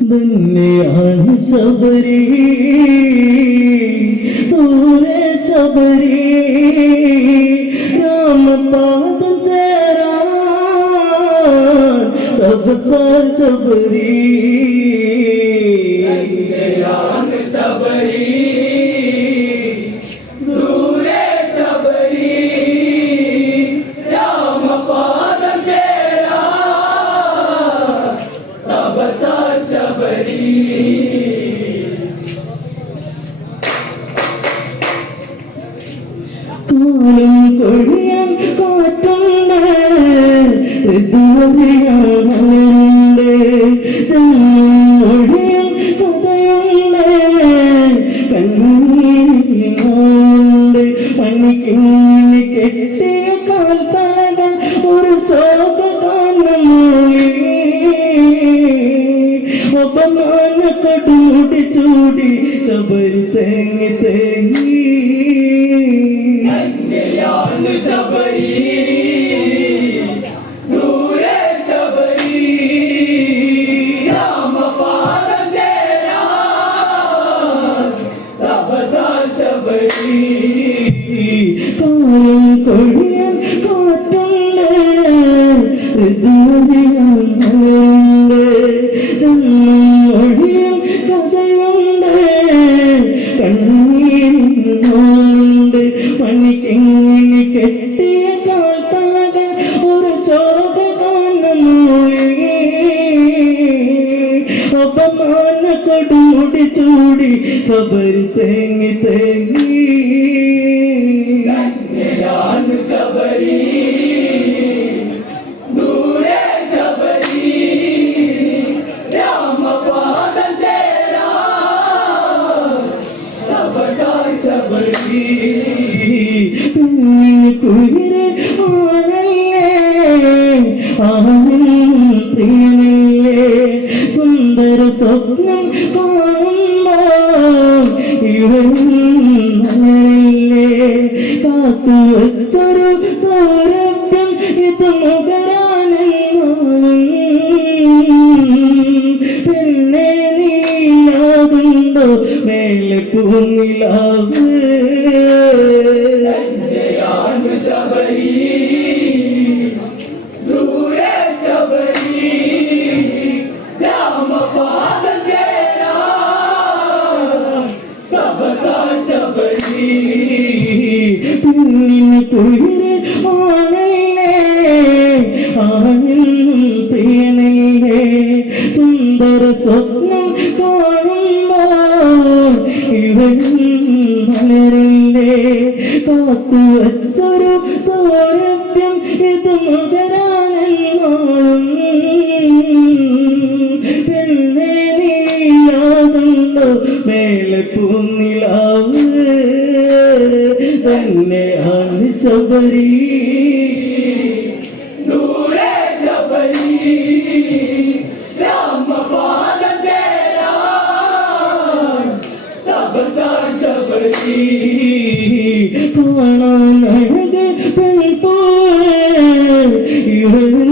ധന്യാണ് ശബരി ദൂരെ ശബരി. രാമപാദം ചേരാ തപസ ശബരി. കൊടുമുടി ചൂടി ചബരി തേങ്ങി തേങ്ങി. കാലം ജന്മം ഒഴിയാൻ കഥയുണ്ട് കണ്ണീരിനുണ്ട് മണിക്കെങ്ങിനി കെട്ടിയ കാൽത്തളകൾ. ഒരു ശോക കാണുമൂലി അപമാന ചൂടി ശബരി തേങ്ങി തേങ്ങി. പെണ്ണിന് ni ni ni തന്നെയാണ് ശബരി കാണാനഴക് പെൺപോയ ഇവൻ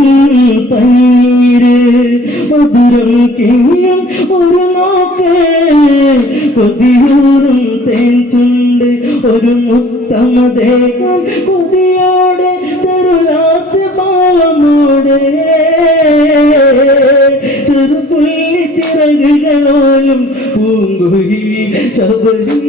മുത്തമദേഹം കൊതിയോടെ ചെറുലാസ് പാവമോടെ ചെറുപുള്ളി ചിറകുകളോലും പൂങ്കുഴി ശബരി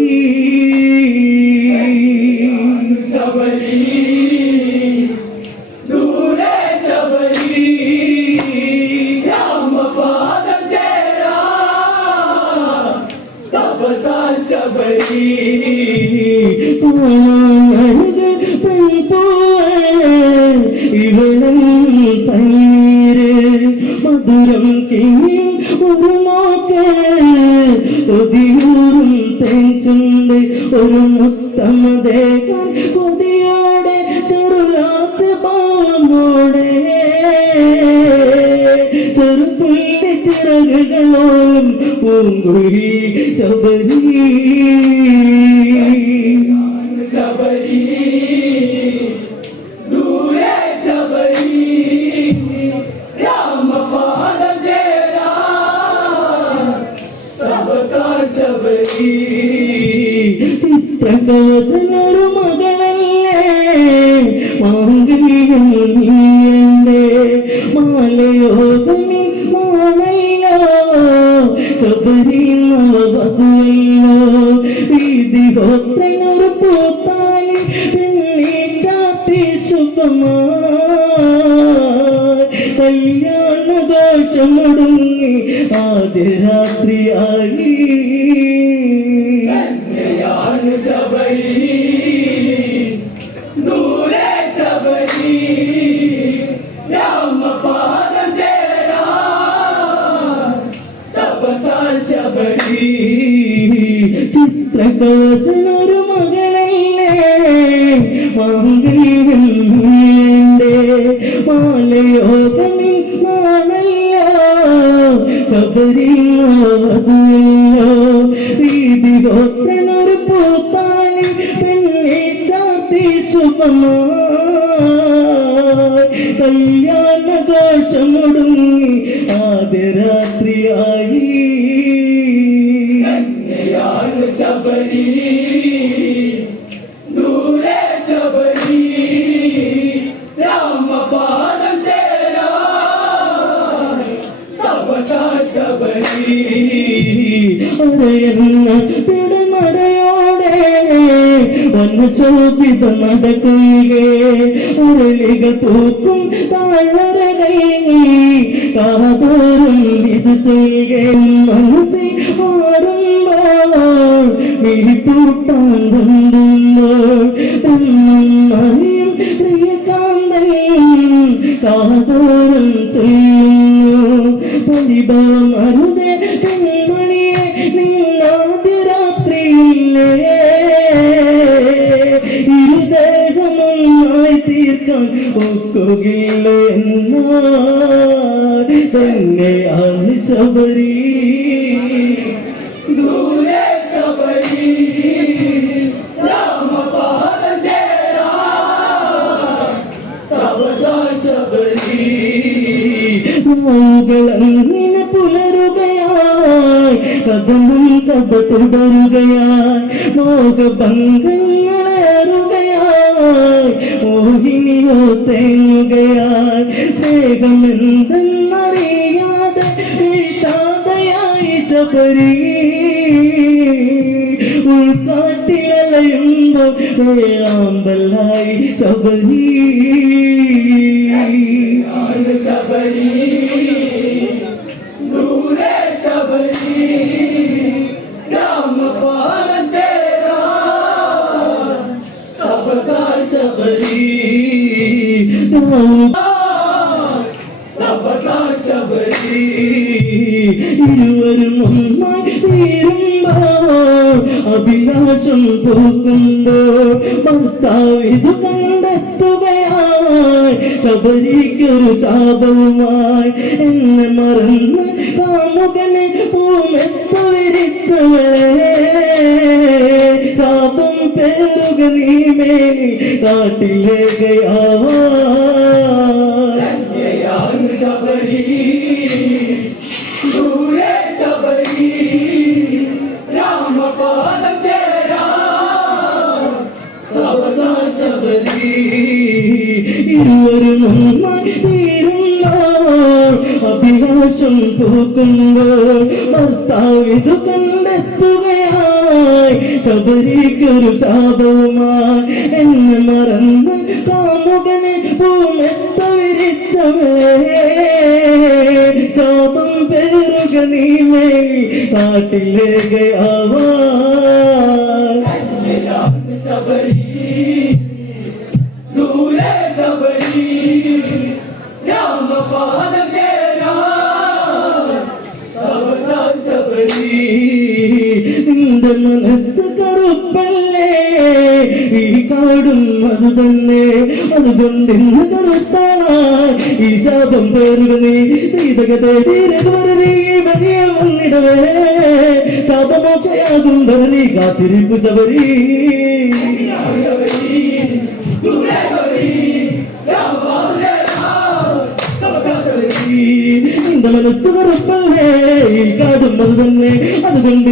ഇവനും പനീര് മധുരം കിങ്ങിയും നോക്ക് കൊതിയൂറും തേച്ചുണ്ട് ഒരു മുത്തമദേഹം കൊതിയോടെ ചെറുലാസ് പാവമോടെ ചെറുപുള്ളി ചിറകുകളോളം പൂങ്കുഴി ശബരി ചിത്രകവചനൊരു മകളല്ലേ മാംഗല്യം നീയന്റെ മാലയോഗമി മാണല്ലോ ശബരി നവവധുവല്ലോ വീതിഹോത്രനൊരു പൂത്താലി പെണ്ണി ചാത്തി സുഖമാ കല്യാണഘോഷമൊടുങ്ങി ആദ്യ രാത്രിയായി ചിത്രകോചനൊരു മകളല്ലേ? മാംഗല്യം നീണ്ടേ മാലയോഗമി മാണല്ലോ ശബരി നവവധുവല്ലോ വീതിഗോത്രനൊരു പെണ്ണെ ചാത്തി ശുഭമായി. കല്യാണഘോഷമൊടുങ്ങി പിടമടയോടെ ഒന്ന് ശോഭിത നടക്കുകയെ അരളികൾ തൂക്കും താഴ്വരകൈ കാതോറും ഇത് ചെയ്യുക മനസ്സിൽ ഓടുമ്പോൾ വിളിപ്പൂട്ടാൻ കൊണ്ടുമ്പോൾ ബ്രഹ്മയും പ്രിയകാന്തൻ കാതോറും ചെയ്യുന്നു പരിഭവം അരുതേ പെൺമണിയെ നിന്നാദ്യ രാത്രിയില്ലേ? ഇരുദേഹമൊന്നായി തീർക്കാൻ ഒക്കുകയില്ല എന്നാൽ തന്നെയാണ് ശബരി ദൂരെ കഥനും കഥ തുടരുകയായി മോഹഭംഗങ്ങളേറുകയായി മോഹിനിയോ തേങ്ങുകയായി സ്നേഹമെന്തെന്നറിയാതെ വിഷാദയായി ശബരി ശബരി ആണ് ശബരി. ഇരുവരും അഭിലാഷം പോകുമ്പോ ഭർത്താവ് ഇത് കണ്ടെത്തുകയായി ശബരിക്കൊരു ശാപവുമായി എന്നെ മറന്ന് കാമുകനെ പൂമെത്തു വിരിച്ചവളെ ശാപം പേറുക നീ മേൽ കാട്ടിലേക്കയാവാ യാണ് ശബരി. ദൂരെ ശബരി. രാമപാദം ചേരാ തപസാൽ ശബരി. ഇരുവരും ഒന്നായി തീരുമ്പോൾ അഭിലാഷം തൂക്കുമ്പോൾ ഭർത്താവ് ഇത് കണ്ടെത്തുകയായി ശബരിക്കൊരു ശാപവുമായി എന്നെ മറന്ന് കാമുകനെ പൂമെത്ത വിരിച്ചവളെ ശാപം പേരുക നീ മേൽ കാട്ടിലേക്ക് ആവാ അതുകൊണ്ട് ഇന്ന് കറുത്ത ഈ ശാപം പേരുക നീ സീതക തേടി രഘുവരനീ നിന്റെ മനസ്സ് കറുപ്പല്ലേ ഈ കാടും അത് തന്നെ അതുകൊണ്ട്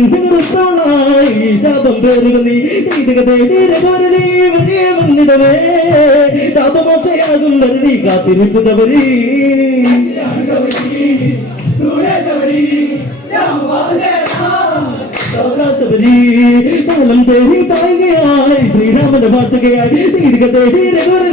ഈ ശാപം പേരുക നീ തേടിരകോരലി വഴിയെ വന്നിടവേ. ശാപമോക്ഷയാകും വരതി കാത്തിരിപ്പ് ശബരി ശ്രീരാമന്റെ പാട്ടുകയായി തീരുക തേടി രഘുവരനെ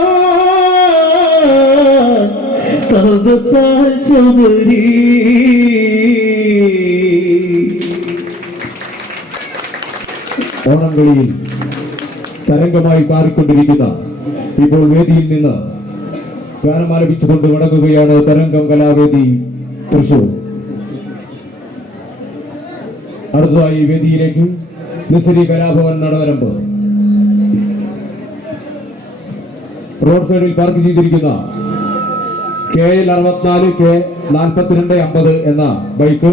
തപസാൽ തരംഗമായി പാറിക്കൊണ്ടിരിക്കുന്ന ഇപ്പോൾ വേദിയിൽ നിന്ന് ഗാനമാലപിച്ചുകൊണ്ട് മടങ്ങുകയാണ് തരംഗം കലാവേദി തൃശൂർ. അടുത്തതായി വേദിയിലേക്ക് നിസരി കലാഭവൻ നടവരമ്പ്. റോഡ് സൈഡിൽ പാർക്ക് ചെയ്തിരിക്കുന്ന കെ എൽ അറുപത്തിനാല് കെ നാൽപ്പത്തിരണ്ട് അമ്പത് എന്ന ബൈക്ക്